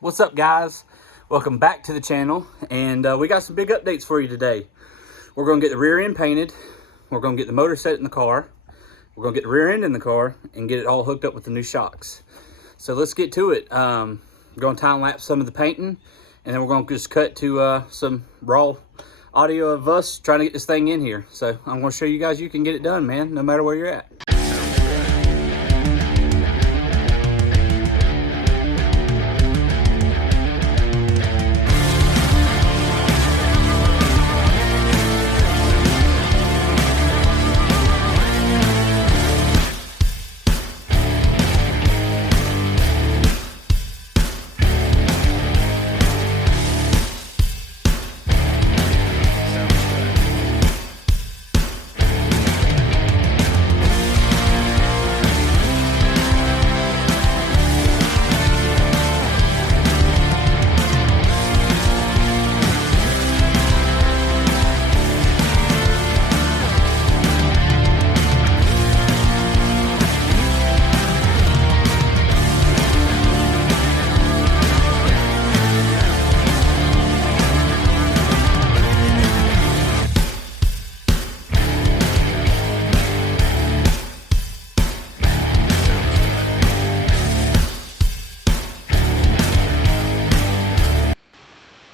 What's up, guys? Welcome back to the channel, and we got some big updates for you today. We're going to get the rear end painted, we're going to get the motor set in the car, we're going to get the rear end in the car, and get it all hooked up with the new shocks. So let's get to it. We're going to time lapse some of the painting, and then we're going to just cut to some raw audio of us trying to get this thing in here. So I'm going to show you guys you can get it done, man, no matter where you're at.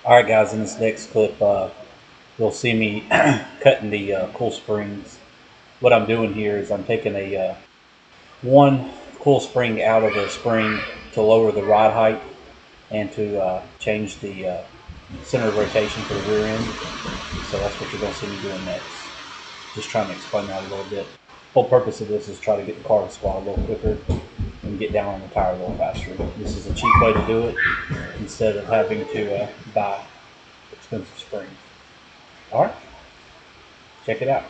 Alright guys, in this next clip, you'll see me cutting the coil springs. What I'm doing here is I'm taking a one coil spring out of the spring to lower the rod height and to change the center of rotation for the rear end. So that's what you're going to see me doing next. Just trying to explain that a little bit. The whole purpose of this is try to get the car to squat a little quicker and get down on the tire a little faster. This is a cheap way to do it instead of having to buy expensive springs. Alright, check it out.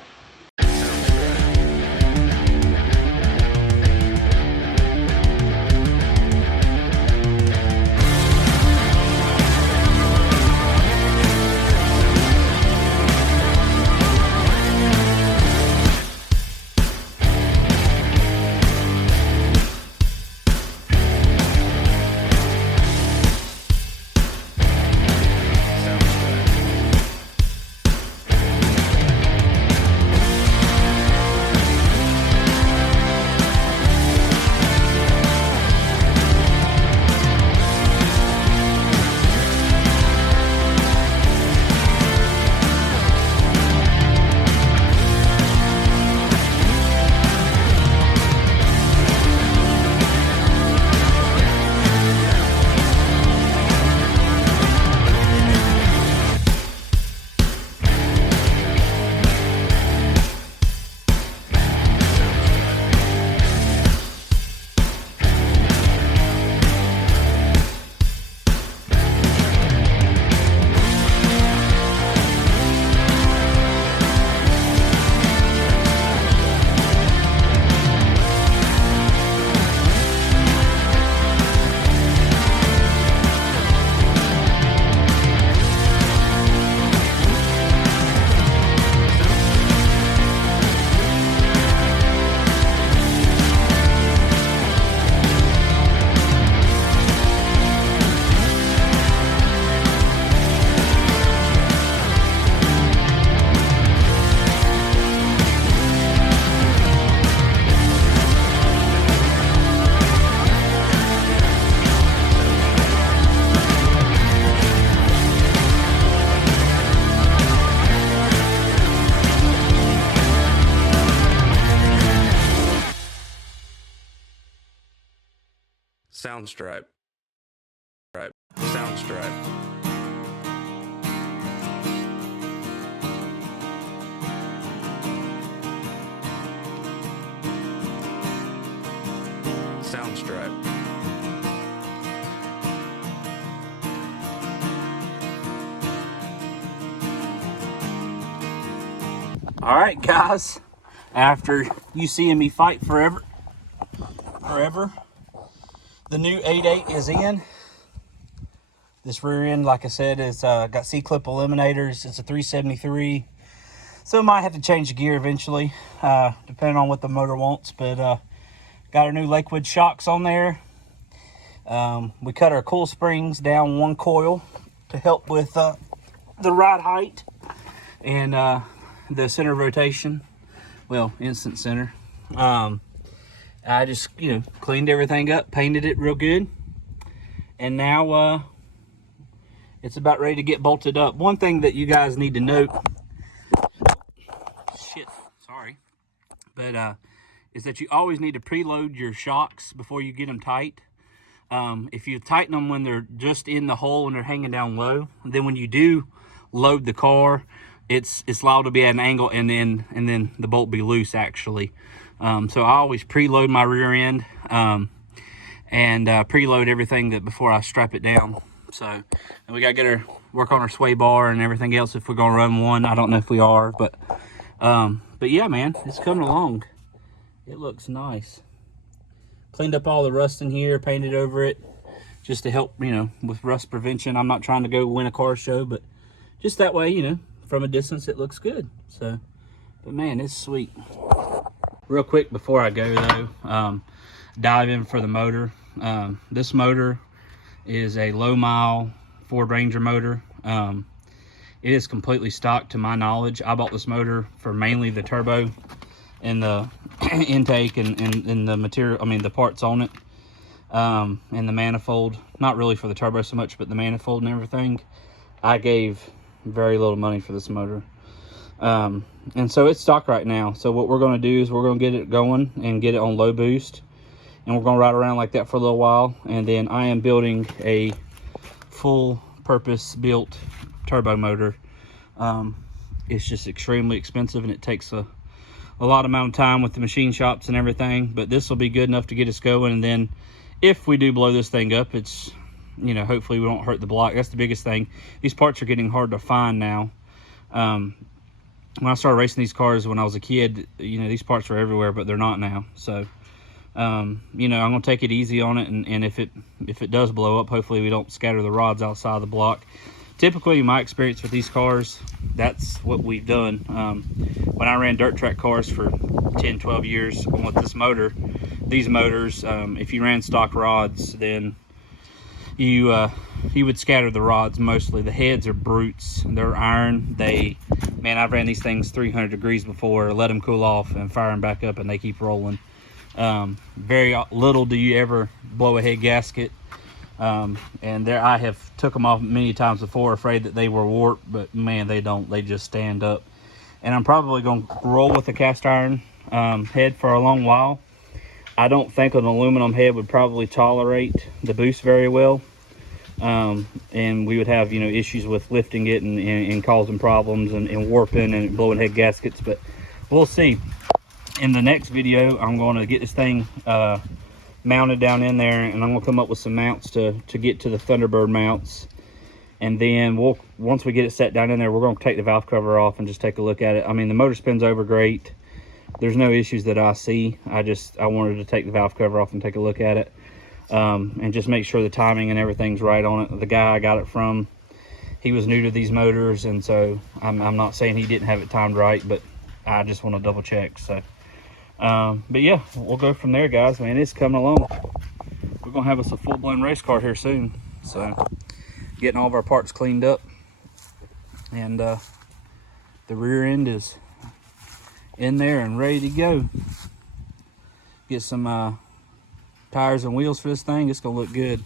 Sound stripe. Sound stripe. Sound stripe. Alright guys, after you seeing me fight forever, the new 8.8 is in. This rear end, like I said, is got C-clip eliminators. It's a 373. So I might have to change the gear eventually, depending on what the motor wants. But got our new Lakewood shocks on there. We cut our coil springs down 1 coil to help with the ride height and the center of rotation. Well, instant center. I just, cleaned everything up, painted it real good, and now it's about ready to get bolted up. One thing that you guys need to note, is that you always need to preload your shocks before you get them tight. If you tighten them when they're just in the hole and they're hanging down low, then when you do load the car, it's liable to be at an angle, and then the bolt be loose actually. So I always preload my rear end and preload everything that before I strap it down. So, and we gotta get work on our sway bar and everything else if we're gonna run one. I don't know if we are, but yeah, man, it's coming along. It looks nice. Cleaned up all the rust in here, painted over it, just to help, with rust prevention. I'm not trying to go win a car show, but just that way, from a distance, it looks good. So, but man, it's sweet. Real quick before I go though, dive in for the motor. This motor is a low mile Ford Ranger motor. It is completely stock to my knowledge. I bought this motor for mainly the turbo and the intake and the material, the parts on it, and the manifold. Not really for the turbo so much, but the manifold and everything. I gave very little money for this motor. And so it's stock right now. So what we're going to do is we're going to get it going and get it on low boost, and we're going to ride around like that for a little while. And then I am building a full purpose built turbo motor. It's just extremely expensive, and it takes a lot amount of time with the machine shops and everything, but this will be good enough to get us going. And then if we do blow this thing up, it's, hopefully we won't hurt the block. That's the biggest thing. These parts are getting hard to find now. When I started racing these cars when I was a kid, these parts were everywhere, but they're not now. So, I'm gonna take it easy on it, and if it does blow up, hopefully we don't scatter the rods outside the block. Typically, in my experience with these cars, that's what we've done. When I ran dirt track cars for 10, 12 years with this motor, these motors, if you ran stock rods, then you would scatter the rods mostly. The heads are brutes. They're iron. I've ran these things 300 degrees before, let them cool off and fire them back up, and they keep rolling. Very little do you ever blow a head gasket. And I have took them off many times before, afraid that they were warped, but man, they don't. They just stand up. And I'm probably going to roll with a cast iron head for a long while. I don't think an aluminum head would probably tolerate the boost very well. And we would have, issues with lifting it and causing problems and warping and blowing head gaskets, but we'll see. In the next video, I'm going to get this thing mounted down in there, and I'm going to come up with some mounts to get to the Thunderbird mounts. And then once we get it set down in there, we're going to take the valve cover off and just take a look at it. The motor spins over great. There's no issues that I see. I wanted to take the valve cover off and take a look at it, and just make sure the timing and everything's right on it. The guy I got it from, he was new to these motors, and so I'm not saying he didn't have it timed right, but I just want to double check. So but yeah, we'll go from there, guys. Man, it's coming along. We're gonna have us a full-blown race car here soon. So getting all of our parts cleaned up, and the rear end is in there and ready to go. Get some tires and wheels for this thing. It's gonna look good.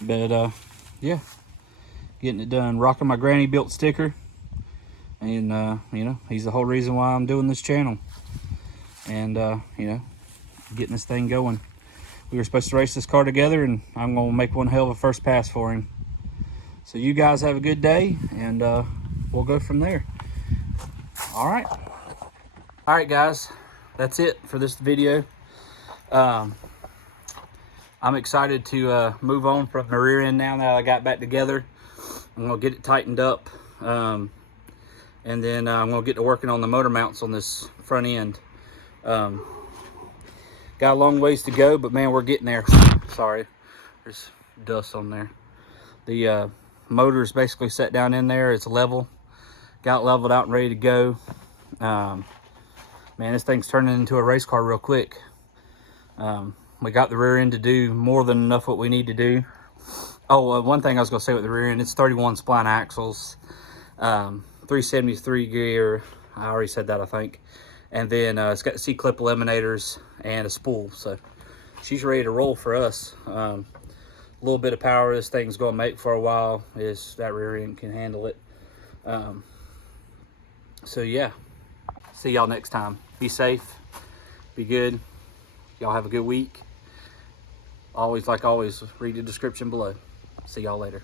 But yeah, getting it done. Rocking my granny built sticker, and he's the whole reason why I'm doing this channel. And getting this thing going. We were supposed to race this car together, and I'm gonna make one hell of a first pass for him. So you guys have a good day, and we'll go from there. All right guys, that's it for this video. I'm excited to move on from the rear end now that I got back together. I'm gonna get it tightened up, and then I'm gonna get to working on the motor mounts on this front end. Got a long ways to go, but man, we're getting there. Sorry, there's dust on there. The motor is basically set down in there. It's level, got leveled out and ready to go. Man, this thing's turning into a race car real quick. We got the rear end to do more than enough what we need to do. Oh, one thing I was going to say with the rear end, it's 31 spline axles, 373 gear. I already said that, I think. And then it's got the C-clip eliminators and a spool. So she's ready to roll for us. A little bit of power this thing's going to make for a while is that rear end can handle it. So yeah, see y'all next time. Be safe, be good. Y'all have a good week. Always, like always, read the description below. See y'all later.